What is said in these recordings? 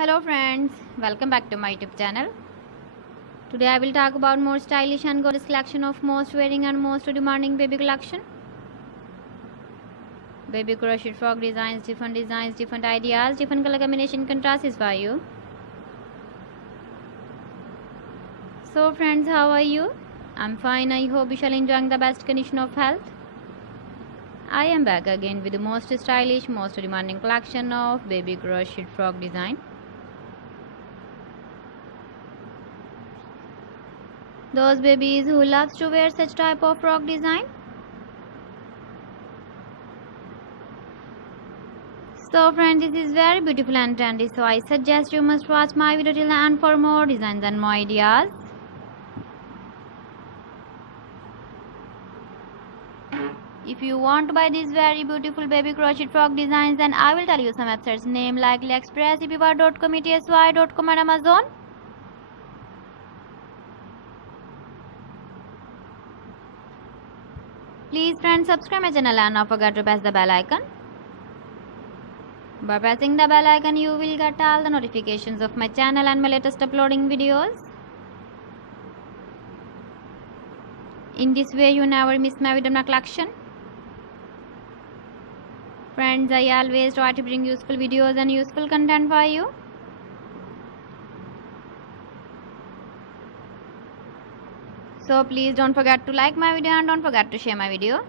Hello friends, welcome back to my YouTube channel. Today I will talk about more stylish and gorgeous collection of most wearing and most demanding baby collection. Baby crochet frock designs, different ideas, different color combination contrasts for you. So friends, how are you? I'm fine. I hope you shall enjoying the best condition of health. I am back again with the most stylish, most demanding collection of baby crochet frock design. Those babies who loves to wear such type of frock design. So friends, this is very beautiful and trendy, so I suggest you must watch my video till the end for more designs and more ideas. If you want to buy these very beautiful baby crochet frock designs, then I will tell you some websites name like AliExpress, eBay.com, ETSY.com and Amazon. Please friends, subscribe my channel and not forget to press the bell icon. By pressing the bell icon, you will get all the notifications of my channel and my latest uploading videos. In this way, you never miss my video collection. Friends, I always try to bring useful videos and useful content for you. So please don't forget to like my video and don't forget to share my video.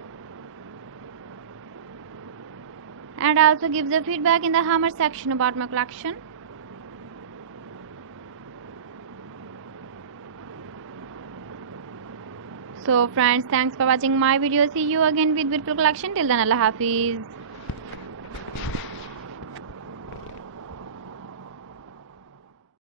And also give the feedback in the comment section about my collection. So friends, thanks for watching my video. See you again with beautiful collection. Till then, Allah Hafiz.